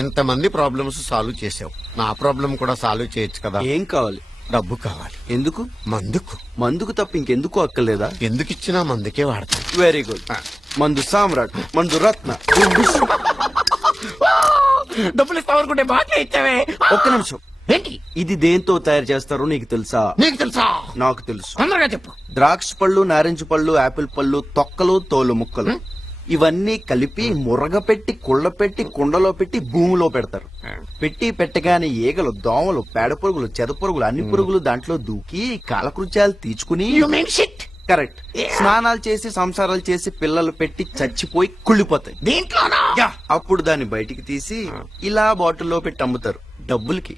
ఇంతమంది problems solve చేసావు, నా ప్రాబ్లం కూడా సాల్వ్ చేయొచ్చు కదా. ఏం కావాలి? డబ్బు కావాలి. ఎందుకు? మందుకు. మందుకు తప్ప ఇంకెందుకు అక్కర్లేదా? ఎందుకు ఇచ్చినా మందుకే వాడతాను. Very good. మందు సామ్రాట్, మందు రత్న. డబ్బులు ఇస్తావనుకుంటే బాగా ఇచ్చావే. ఒక్క నిమిషం. ఏంటి ఇది దేంతో తయారు చేస్తారో నీకు తెలుసా? నీకు తెలుసా? నాకు తెలుసు. తొందరగా చెప్పు. ద్రాక్ష పళ్ళు, నారింజ పళ్ళు, యాపిల్ పళ్ళు, తొక్కలు, తోలు ముక్కలు ఇవన్నీ కలిపి మురగ పెట్టి, కుళ్ళ పెట్టి, కుండలో పెట్టి భూమిలో పెడతారు. పెట్టి పెట్టగానే ఈగలు, దోమలు, పేడ పురుగులు, చెద పురుగులు, అన్ని పురుగులు దాంట్లో దూకి కాలకృత్యాలు తీర్చుకుని కరెక్ట్ స్నానాలు చేసి, సంసారాలు చేసి, పిల్లలు పెట్టి చచ్చిపోయి కుళ్ళిపోతాయి. దీంట్లోనా? అప్పుడు దాన్ని బయటికి తీసి ఇలా బాటిల్లో పెట్టి అమ్ముతారు డబ్బులకి.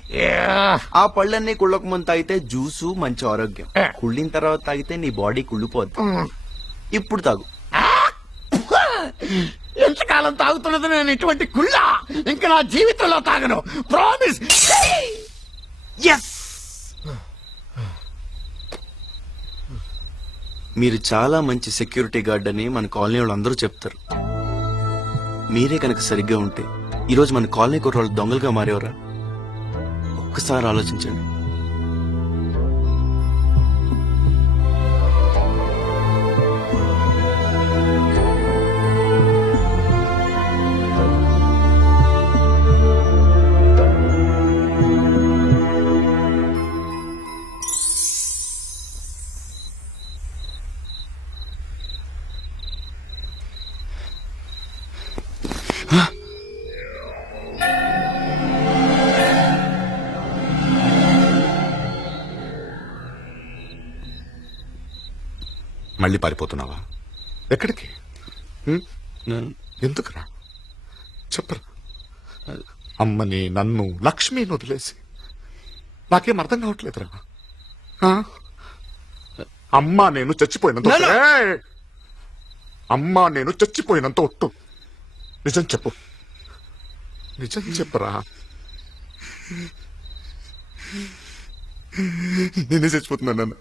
ఆ పళ్ళన్నీ కుళ్ళక ముందు తాగితే జ్యూసు మంచి ఆరోగ్యం. కుళ్ళిన తర్వాత తాగితే నీ బాడీ కుళ్ళిపోద్ది. ఇప్పుడు తాగు. ఎంతకాలం తాగుతున్నది నేను ఇటువంటి కుళ్ళ ఇంకా నా జీవితంలో తాగను. ప్రామిస్. మీరు చాలా మంచి సెక్యూరిటీ గార్డ్ అని మన కాలనీ వాళ్ళు అందరూ చెప్తారు. మీరే కనుక సరిగ్గా ఉంటే ఈరోజు మన కాలనీ కుర్రాళ్ళు దొంగలుగా మారేవరా? ఒక్కసారి ఆలోచించండి. మళ్ళీ పారిపోతున్నావా? ఎక్కడికి? ఎందుకురా చెప్పరా? అమ్మని, నన్ను, లక్ష్మిని వదిలేసి నాకేం అర్థం కావట్లేదురా. అమ్మా నేను చచ్చిపోయినంత అమ్మా నేను చచ్చిపోయినంత ఒట్టు. నిజం చెప్పు, నిజం చెప్పరా. నేనే చచ్చిపోతున్నాను నన్ను.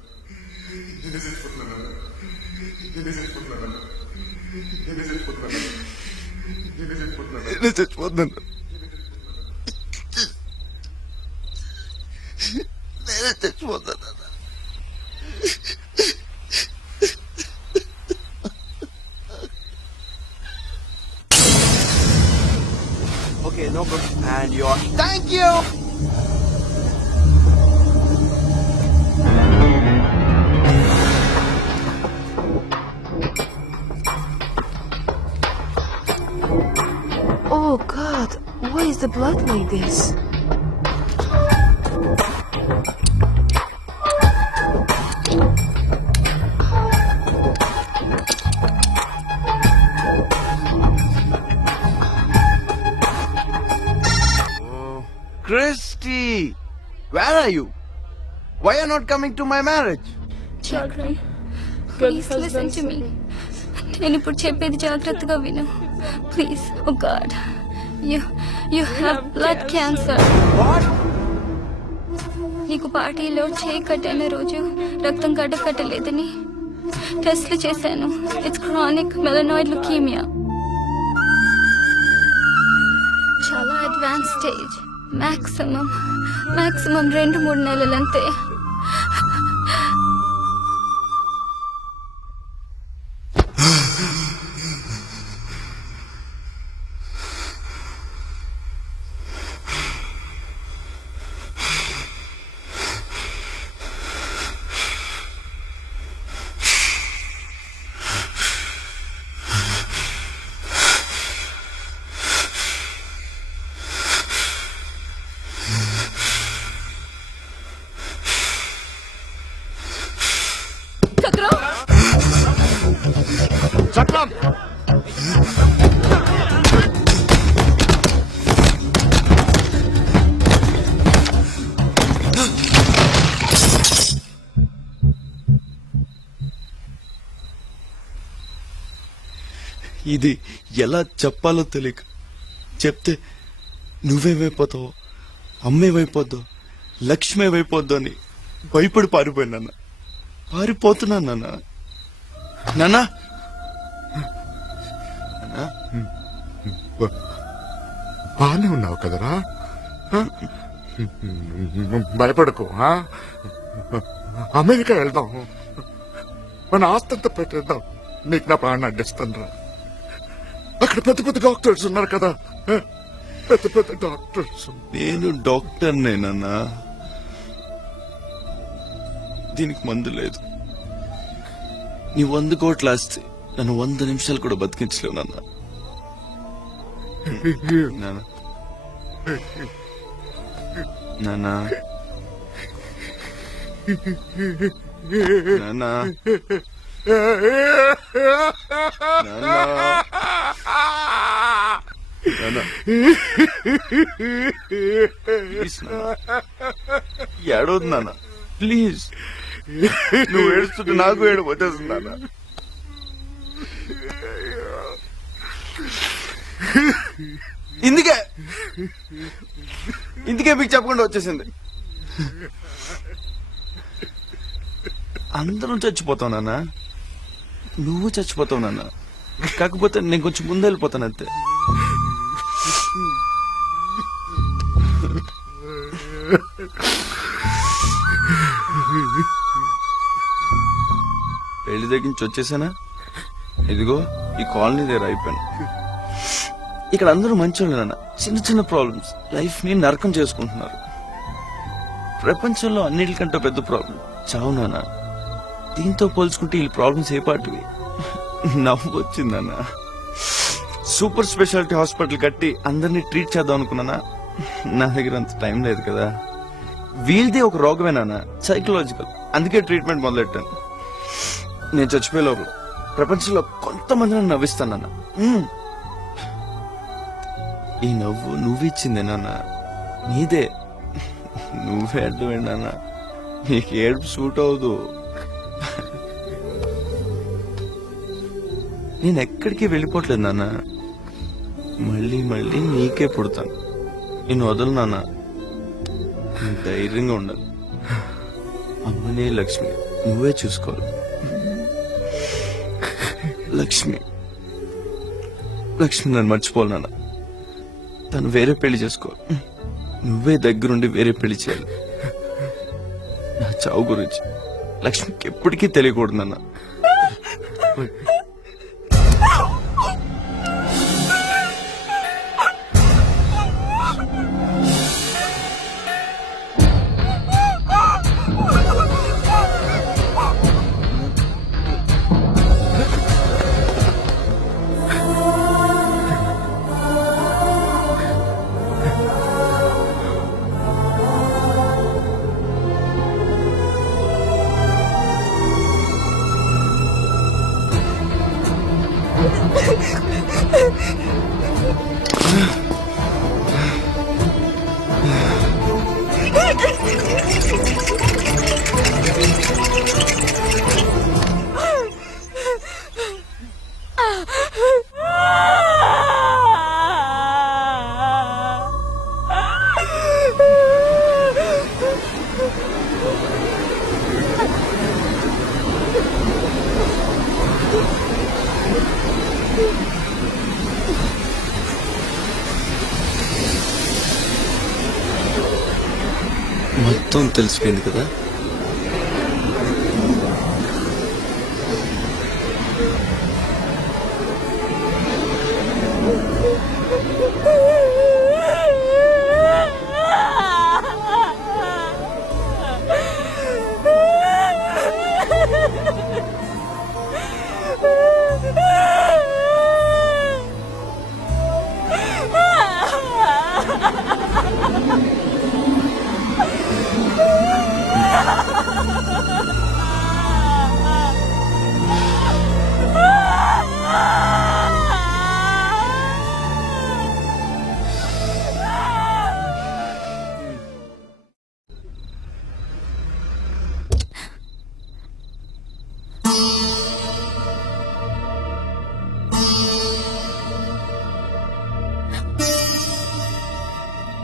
Okay, no problem. And you're... Thank you! Oh God, why is the blood like this? Christy, where are you? Why are you not coming to my marriage? Chakra, please listen to me. నేను ఇప్పుడు చెప్పేది జాగ్రత్తగా విను. Please. Oh god, you have blood cancer. నీకు పార్టీలో చేయి కట్టిన రోజు రక్తం కట్టలేదని టెస్ట్లు చేశాను. It's chronic myeloid leukaemia. చాలా అడ్వాన్స్ స్టేజ్. మాక్సిమం 2-3 నెలలంతే. చక్రం ఇది ఎలా చెప్పాలో తెలియక చెప్తే నువ్వేమైపోతావు, అమ్మేమైపోద్దో, లక్ష్మి ఏమైపోద్దో అని భయపడి పారిపోతున్నాను నాన్న. బానే ఉన్నావు కదరా ఆ? భయపడకు ఆ? అమెరికా వెళ్దాం, మన ఆస్తంతా పెట్టేద్దాం, నీకు నా ప్రాణం అడ్డిస్తాను రా. అక్కడ పెద్ద పెద్ద డాక్టర్స్ ఉన్నారు కదా, పెద్ద పెద్ద డాక్టర్స్. నేను డాక్టర్ నేనన్నా, దీనికి మందు లేదు. నీ 100 కోట్లు ఆస్తి నన్ను 100 నిమిషాలు కూడా బతికించలేవు నాన్న. నాన్న నాన్న నాన్న ఏడవద్దు నాన్న ప్లీజ్. నువ్వు ఏడుస్తుంటే నాకు ఏడు వచ్చేస్తుంది నాన్న. ఇందుకే మీకు చెప్పకుండా వచ్చేసింది. అందరం చచ్చిపోతావు నాన్న, నువ్వు చచ్చిపోతావు నాన్న. కాకపోతే నేను కొంచెం ముందు వెళ్ళిపోతాను అంతే. పెళ్లి దగ్గర నుంచి వచ్చేసానా, ఇదిగో ఈ కాలనీ దగ్గర అయిపోయాను. ఇక్కడ అందరూ మంచోళ్ళు నాన్న. చిన్న చిన్న ప్రాబ్లమ్స్ లైఫ్ ని నరకం చేసుకుంటున్నారు. ప్రపంచంలో అన్నిటికంటే పెద్ద ప్రాబ్లం చావు నాన్న. దీంతో పోల్చుకుంటే ఈ ప్రాబ్లమ్స్ ఏ పాటివి. నవ్వు వచ్చిందన్న. సూపర్ స్పెషాలిటీ హాస్పిటల్ కట్టి అందరినీ ట్రీట్ చేద్దాం అనుకున్నానా, నా దగ్గర అంత టైం లేదు కదా. వీళ్ళది ఒక రోగమేనా, సైకలాజికల్. అందుకే ట్రీట్మెంట్ మొదలెట్టాను. నేను చచ్చిపోయే లోపల ప్రపంచంలో కొంతమంది నన్ను నవ్విస్తానన్న. ఈ నవ్వు నువ్విచ్చిందే నాన్న, నీదే. నువ్వే అడ్డమేండి నాన్న, నీకు ఏడుపు సూట్ అవదు. నేను ఎక్కడికి వెళ్ళిపోవట్లేదు నాన్న, మళ్ళీ మళ్ళీ నీకే పుడతాను. నేను వదలు నాన్న, నువ్వు ధైర్యంగా ఉండాలి. అమ్మని లక్ష్మి నువ్వే చూసుకోవాలి. లక్ష్మి లక్ష్మి నన్ను మర్చిపోవాలి నాన్న. తను వేరే పెళ్లి చేసుకోవాలి. నువ్వే దగ్గరుండి వేరే పెళ్లి చేయాలి. నా చావు గురించి లక్ష్మికి ఎప్పటికీ తెలియకూడదు నాన్న. మొత్తం తెలిసిపోయింది కదా.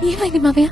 ఏమైంది మావయ్య?